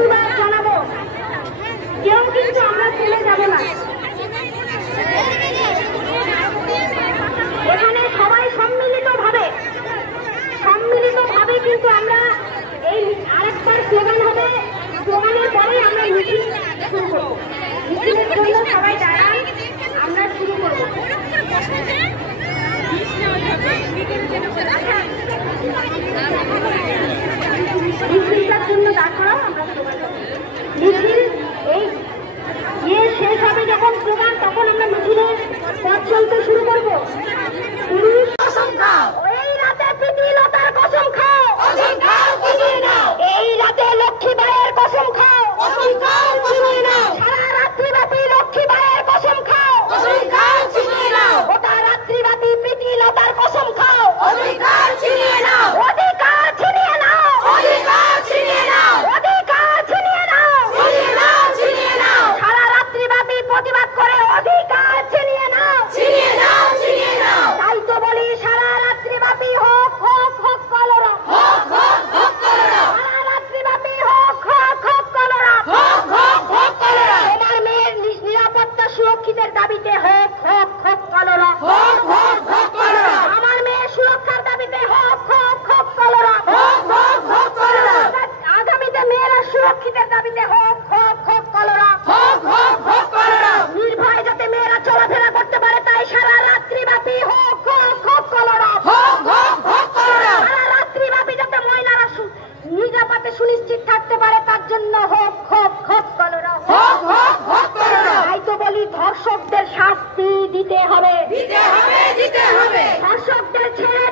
প্রতিবাদ জানাবো, কেউ কিন্তু আমরা চলে যাব না। এখানে সবাই সম্মিলিতভাবে কিন্তু আমরা এই আরেকবার স্লোগান হবে, স্লোগানের পরেই আমরা মিছিল শুরু করবো। মিছিলের জন্য সবাই দাঁড়ান, আমরা শুরু করবো। মিছিলটার জন্য দাঁড় করাও, আমরা স্লোগান মিছিল এই শেষ হবে যখন স্লোগান, তখন আমরা মিছিলের পথ চলতে শুরু করবো। এই রাতে প্রীতিলতার কসম খাও, এই রাতে লক্ষ্মীবাইয়ের কসম খাও, সারা রাত্রিব্যাপী লক্ষ্মীবাইয়ের কসম খাও, গোটা রাত্রিব্যাপী প্রীতিলতার কসম খাও, অধিকার ছিনিয়ে নাও, অধিকার ছিনিয়ে নাও, অধিকার ছিনিয়ে নাও, অধিকার ছিনিয়ে নাও, ছিনিয়ে নাও, সারা রাত্রিব্যাপী প্রতিবাদ করে অধিকার ছিনিয়ে নাও, ছিনিয়ে নাও, ছিনিয়ে নাও। তাই তো বলি সারা রাত্রিব্যাপী হোক হোক হোক কলরব, হোক হোক হোক কলরব, সারা রাত্রিব্যাপী হোক হোক হোক কলরব, হোক হোক হোক কলরব। তোমার মেয়ের নিরাপত্তা সুরক্ষিতের দাবিতে হোক হোক হোক কলরব, হোক হোক হোক কলরব। আমার মেয়ের সুরক্ষার দাবিতে হোক হোক হোক কলরব, হোক হোক হোক কলরব। আগামীতে মেয়েরা সুরক্ষিতের দাবিতে হোক হোক হোক কলরব, হোক হোক হোক কলরব। নির্ভয় যাতে মেয়েরা চলাফেরা করতে পারে, তাই সারা রাত্রিব্যাপী হোক হোক হোক কলরব, হোক হোক হোক কলরব। সারা রাত্রিব্যাপী যাতে মহিলারা নিরাপদে সুনিশ্চিত থাকতে পারে, তার জন্য হোক হোক হোক কলরব, হোক হোক হোক কলরব। তাই তো বলি ধর্ষকদের শাস্তি দিতে হবে, দিতে হবে, দিতে হবে। ধর্ষকদের ছেড়ে